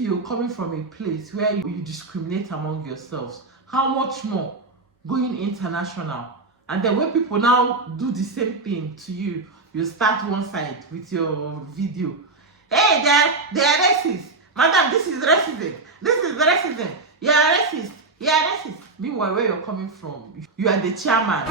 you're coming from a place where you discriminate among yourselves, how much more going international? And then when people now do the same thing to you, you start one side with your video. Hey, they are racist. Madam, this is racism. This is racism. You are racist. You are racist. Meanwhile, where you're coming from, you are the chairman.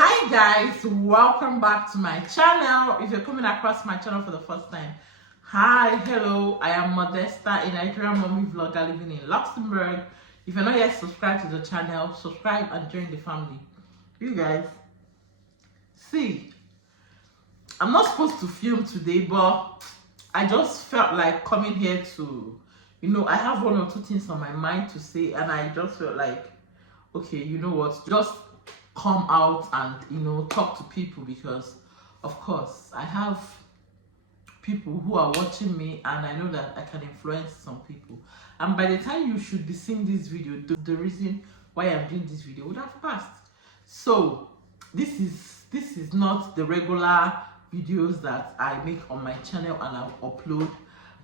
Hi guys, welcome back to my channel. If you're coming across my channel for the first time, hi, hello, I am Modesta, a Nigerian mommy vlogger living in Luxembourg. If you're not yet subscribed to the channel, subscribe and join the family. You guys, see, I'm not supposed to film today, but I just felt like coming here to, I have one or two things on my mind to say, and I just felt like, okay, you know what, just come out and talk to people, because of course I have people who are watching me and I know that I can influence some people, and by the time you should be seeing this video, the reason why I'm doing this video would have passed. So this is not the regular videos that I make on my channel and I upload,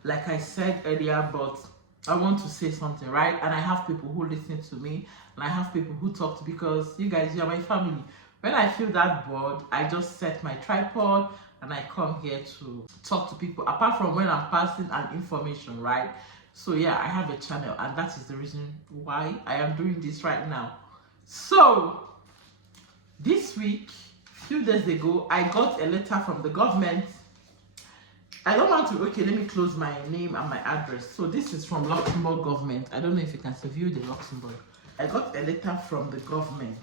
like I said earlier, but I want to say something, right? And I have people who listen to me, and I have people who talk to, because you guys, you are my family. When I feel that bored, I just set my tripod and I come here to talk to people, apart from when I'm passing an information, right? So yeah, I have a channel, and that is the reason why I am doing this right now. So this week, a few days ago, I got a letter from the government. I don't want to, okay, let me close my name and my address. So this is from Luxembourg government. I don't know if you can view the Luxembourg. I got a letter from the government.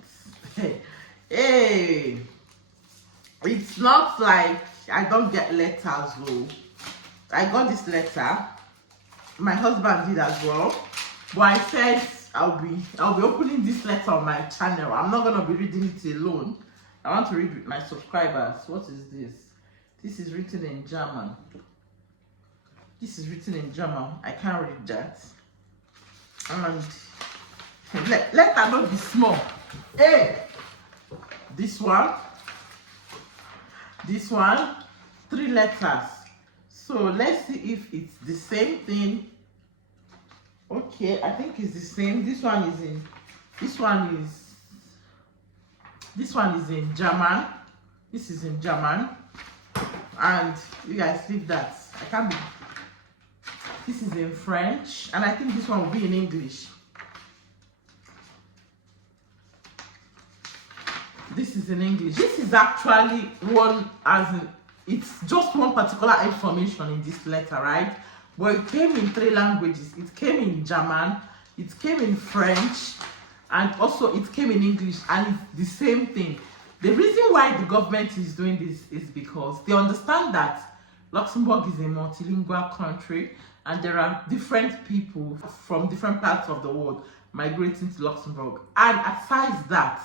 Hey, it's not like I don't get letters though. I got this letter. My husband did as well. But I said I'll be opening this letter on my channel. I'm not gonna be reading it alone. I want to read with my subscribers. What is this? This is written in German. This is written in German. I can't read that. And letter not be small. Hey, this one, 3 letters. So let's see if it's the same thing. Okay, I think it's the same. This one is in German. This is in German. And you guys leave that. I can't be. This is in French, and I think this one will be in English. This is in English. This is actually one, as in, it's just one particular information in this letter, right? But it came in 3 languages. It came in German, it came in French, and also it came in English, and it's the same thing. The reason why the government is doing this is because they understand that Luxembourg is a multilingual country, and there are different people from different parts of the world migrating to Luxembourg. And aside that,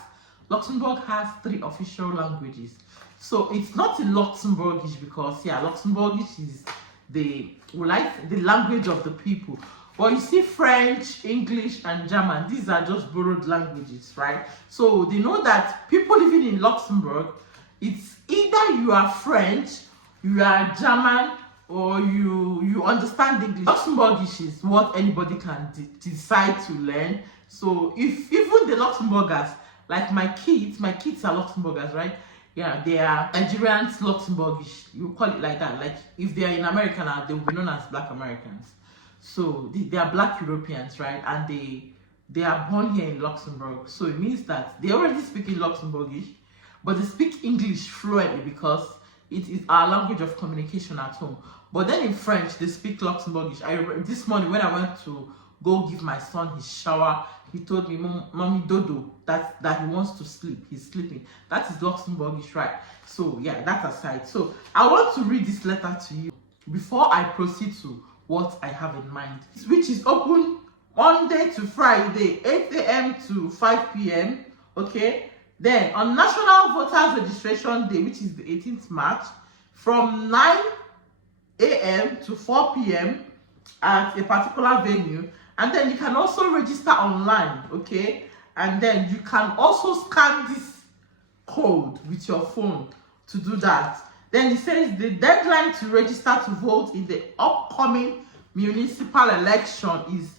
Luxembourg has 3 official languages. So it's not in Luxembourgish, because yeah, Luxembourgish is the language of the people. But you see, French, English, and German, these are just borrowed languages, right? So they know that people living in Luxembourg, it's either you are French, you are German, or you understand English. Luxembourgish is what anybody can decide to learn. So if even the Luxembourgers, like my kids are Luxembourgers, right? Yeah, they are Nigerians Luxembourgish. You call it like that. Like if they are in America now, they will be known as Black Americans. So they are Black Europeans, right? And they are born here in Luxembourg. So it means that they already speak in Luxembourgish, but they speak English fluently because it is our language of communication at home. But then in French, they speak Luxembourgish. This morning when I went to go give my son his shower, he told me, Mommy Dodo, that he wants to sleep. He's sleeping. That is Luxembourgish, right? So yeah, that aside. So I want to read this letter to you before I proceed to what I have in mind, which is open Monday to Friday, 8 a.m. to 5 p.m. Okay. Then on National Voters Registration Day, which is the 18th March, from 9 a.m. to 4 p.m. at a particular venue. And then you can also register online, okay? And then you can also scan this code with your phone to do that. Then it says the deadline to register to vote in the upcoming municipal election is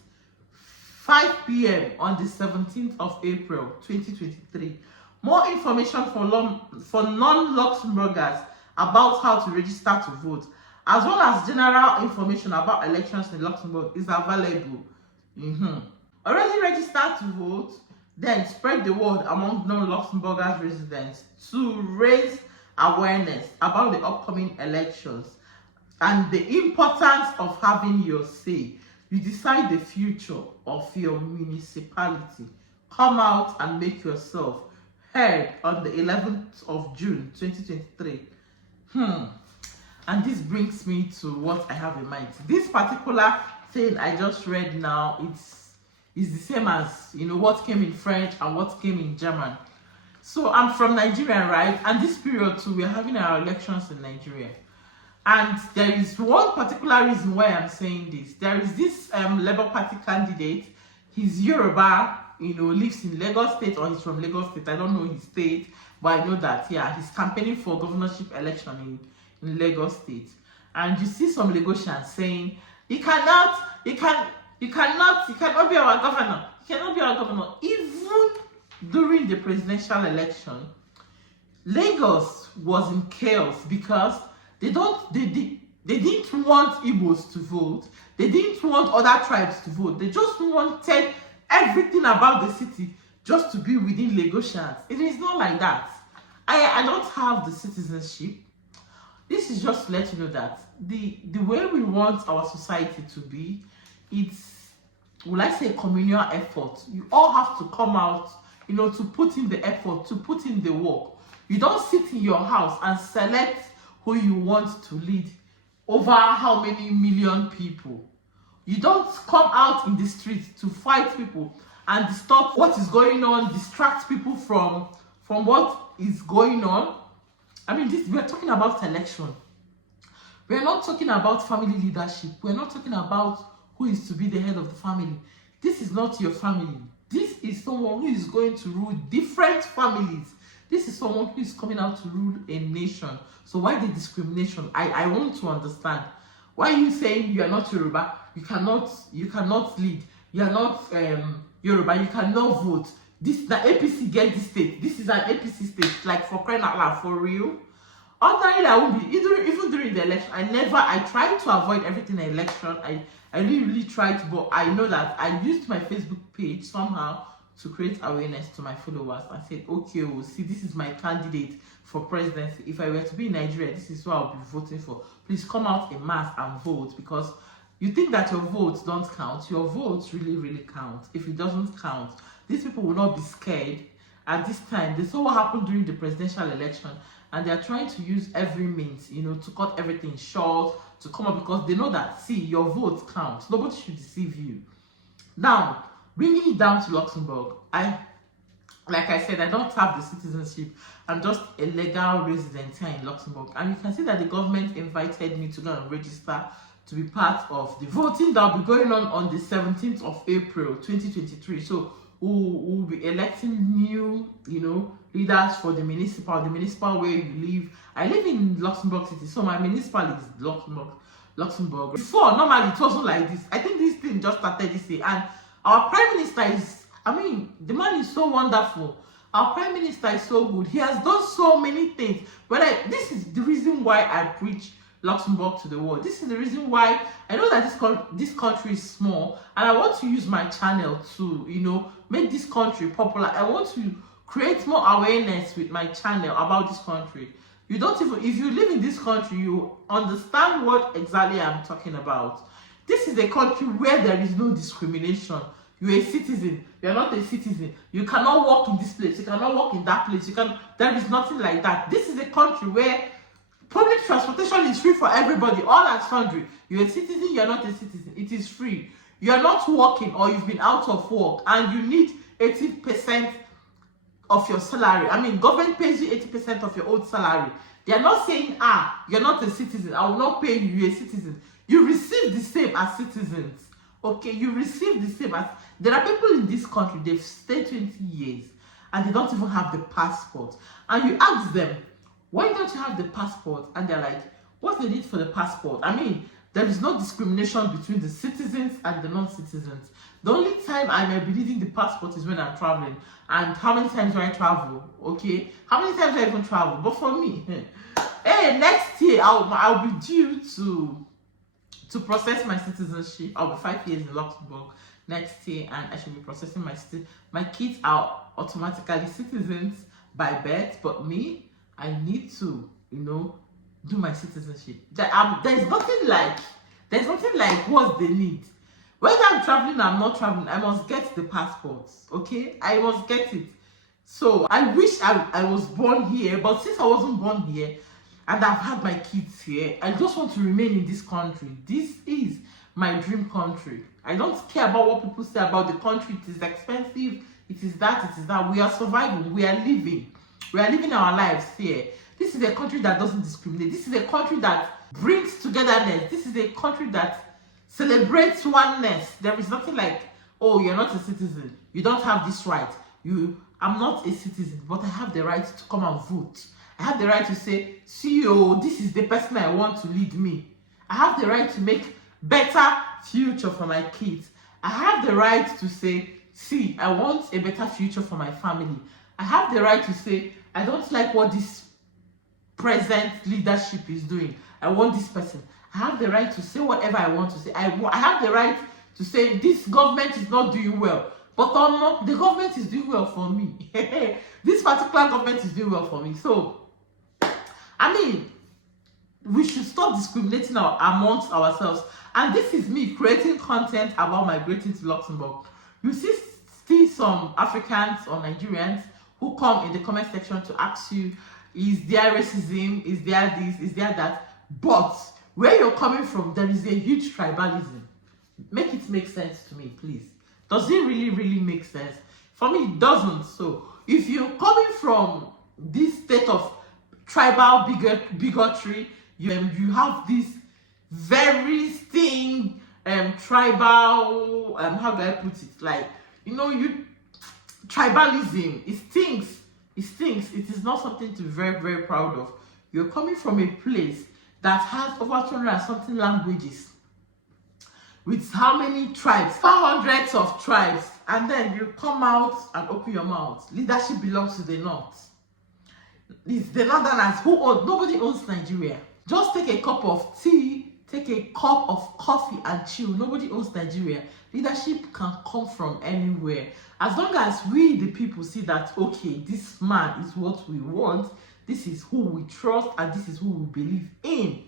5 p.m. on the 17th of April 2023. More information for non-Luxembourgers about how to register to vote, as well as general information about elections in Luxembourg, is available. Already registered to vote, then spread the word among non-Luxembourgers residents to raise awareness about the upcoming elections and the importance of having your say. You decide the future of your municipality. Come out and make yourself heard on the 11th of June 2023. And this brings me to what I have in mind. This particular thing I just read now, it's the same as, you know, what came in French and what came in German. So I'm from Nigeria, right? And this period too, we're having our elections in Nigeria. And there is one particular reason why I'm saying this. There is this Labour Party candidate. He's Yoruba, you know, lives in Lagos State, or he's from Lagos State. I don't know his state, but I know that, yeah, he's campaigning for governorship election in Lagos State. And you see some Lagosians saying, you cannot be our governor. You cannot be our governor. Even during the presidential election, Lagos was in chaos because they didn't want Igbos to vote. They didn't want other tribes to vote. They just wanted everything about the city just to be within Lagosians. It is not like that. I don't have the citizenship. This is just to let you know that the way we want our society to be, it's, will I say, communal effort. You all have to come out, you know, to put in the effort, to put in the work. You don't sit in your house and select who you want to lead over how many million people. You don't come out in the streets to fight people and distort what is going on, distract people from what is going on. I mean, we're talking about election. We're not talking about family leadership. We're not talking about who is to be the head of the family. This is not your family. This is someone who is going to rule different families. This is someone who is coming out to rule a nation. So why the discrimination? I want to understand. Why are you saying you are not Yoruba? You cannot lead. You are not Yoruba. You cannot vote. The APC get this state. This is an APC state. Like, for crying out loud, for real. Ordinarily, I won't be even during the election. I try to avoid everything in election. I really tried, but I know that I used my Facebook page somehow to create awareness to my followers. I said, okay, well, see, this is my candidate for presidency. If I were to be in Nigeria, this is who I'll be voting for. Please come out en masse and vote, because you think that your votes don't count. Your votes really count. If it doesn't count, these people will not be scared. At this time, they saw what happened during the presidential election, and they are trying to use every means, you know, to cut everything short, to come up, because they know that, see, your votes count. Nobody should deceive you. Now, bringing it down to Luxembourg, like I said, I don't have the citizenship. I'm just a legal resident here in Luxembourg. And you can see that the government invited me to go and register to be part of the voting that will be going on the 17th of April 2023. So we'll be electing new, you know, leaders for the municipal where you live. I live in Luxembourg City, so my municipal is Luxembourg. Before, normally it wasn't like this. I think this thing just started this year, and our prime minister is, I mean, the man is so wonderful. Our prime minister is so good. He has done so many things. This is the reason why I preach Luxembourg to the world. This is the reason why I know that this country is small, and I want to use my channel to, you know, make this country popular. I want to create more awareness with my channel about this country. You don't even, if you live in this country, you understand what exactly I'm talking about. This is a country where there is no discrimination. You're a citizen, you're not a citizen. You cannot walk in this place, you cannot walk in that place. There is nothing like that. This is a country where public transportation is free for everybody, all and sundry. You're a citizen, you're not a citizen. It is free. You're not working, or you've been out of work and you need 80% of your salary. I mean, government pays you 80% of your old salary. They're not saying, you're not a citizen, I will not pay you, you're a citizen. You receive the same as citizens. Okay, you receive the same as, there are people in this country, they've stayed 20 years and they don't even have the passport. And you ask them, why don't you have the passport? And they're like, what's the need for the passport? I mean, there is no discrimination between the citizens and the non-citizens. The only time I may be needing the passport is when I'm traveling. And how many times do I travel? Okay, how many times do I even travel? But for me, hey, next year I'll be due to process my citizenship. I'll be 5 years in Luxembourg next year, and I should be processing my kids are automatically citizens by birth, but me, I need to, do my citizenship. There's nothing like what's the need. Whether I'm traveling or I'm not traveling, I must get the passport. Okay, I must get it. So I wish I was born here, but since I wasn't born here and I've had my kids here, I just want to remain in this country. This is my dream country. I don't care about what people say about the country. It is expensive, it is that. We are surviving, we are living our lives here. This is a country that doesn't discriminate. This is a country that brings togetherness. This is a country that celebrates oneness. There is nothing like, oh, you're not a citizen, you don't have this right. I'm not a citizen, but I have the right to come and vote. I have the right to say, CEO, this is the person I want to lead me. I have the right to make better future for my kids. I have the right to say, see, I want a better future for my family. I have the right to say, I don't like what this present leadership is doing. I want this person. I have the right to say whatever I want to say. I have the right to say this government is not doing well, but the government is doing well for me. This particular government is doing well for me. So, I mean, we should stop discriminating amongst ourselves. And this is me creating content about migrating to Luxembourg. You see some Africans or Nigerians who come in the comment section to ask you, is there racism? Is there this? Is there that? But where you're coming from, there is a huge tribalism. Make it make sense to me, please. Does it really make sense? For me, it doesn't. So if you're coming from this state of tribal bigotry, you have this very sting tribal, how do I put it? Like, tribalism, it stings. It is not something to be very proud of. You're coming from a place that has over 200 and something languages, with how many tribes? 400 of tribes. And then you come out and open your mouth. Leadership belongs to the north. It's the northerners who own. Nobody owns Nigeria. Just take a cup of tea, take a cup of coffee and chill. Nobody owns Nigeria. Leadership can come from anywhere. As long as we, the people, see that, okay, this man is what we want, this is who we trust, and this is who we believe in.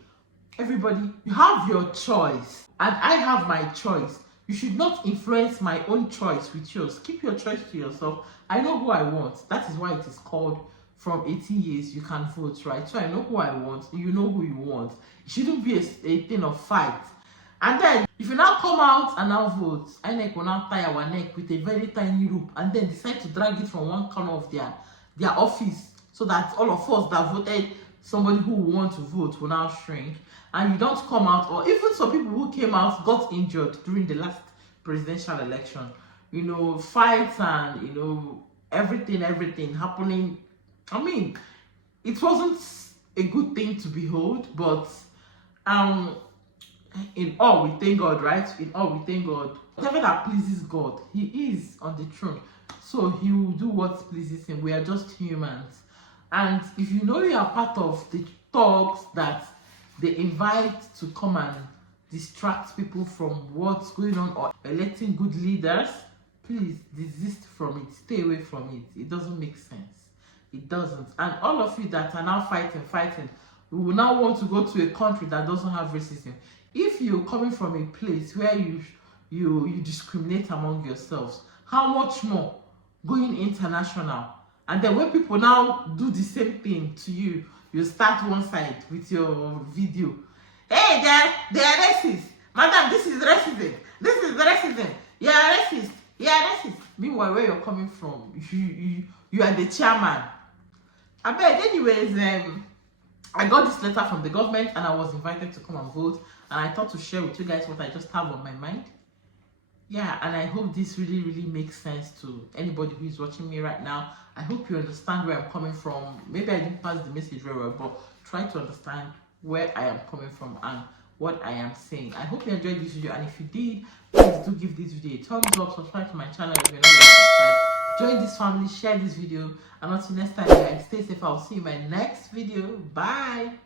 Everybody, you have your choice, and I have my choice. You should not influence my own choice with yours. Keep your choice to yourself. I know who I want. That is why it is called from 18 years, you can vote, right? So I know who I want, you know who you want. It shouldn't be a thing of fight. And then, if you now come out and now vote, INEC will now tie our neck with a very tiny rope and then decide to drag it from one corner of their office so that all of us that voted somebody who will want to vote will now shrink. And you don't come out, or even some people who came out got injured during the last presidential election. Fights and, everything happening. I mean, it wasn't a good thing to behold, but in all we thank God, right? In all we thank God. Whatever that pleases God, He is on the throne. So He will do what pleases Him. We are just humans. And if you are part of the talks that they invite to come and distract people from what's going on or electing good leaders, please desist from it. Stay away from it. It doesn't make sense. It doesn't. And all of you that are now fighting, we will now want to go to a country that doesn't have racism. If you're coming from a place where you discriminate among yourselves, how much more going international? And then when people now do the same thing to you, you start one side with your video. Hey, they are racist. Madam, this is racism. This is racism. You are racist. You are racist. Meanwhile, where you're coming from, you are the chairman. I bet, anyways, I got this letter from the government and I was invited to come and vote. And I thought to share with you guys what I just have on my mind. Yeah, and I hope this really makes sense to anybody who is watching me right now. I hope you understand where I'm coming from. Maybe I didn't pass the message very well, but try to understand where I am coming from and what I am saying. I hope you enjoyed this video, and if you did, please do give this video a thumbs up, subscribe to my channel if you're not yet subscribed, join this family, share this video, and until next time, guys, stay safe. I'll see you in my next video. Bye.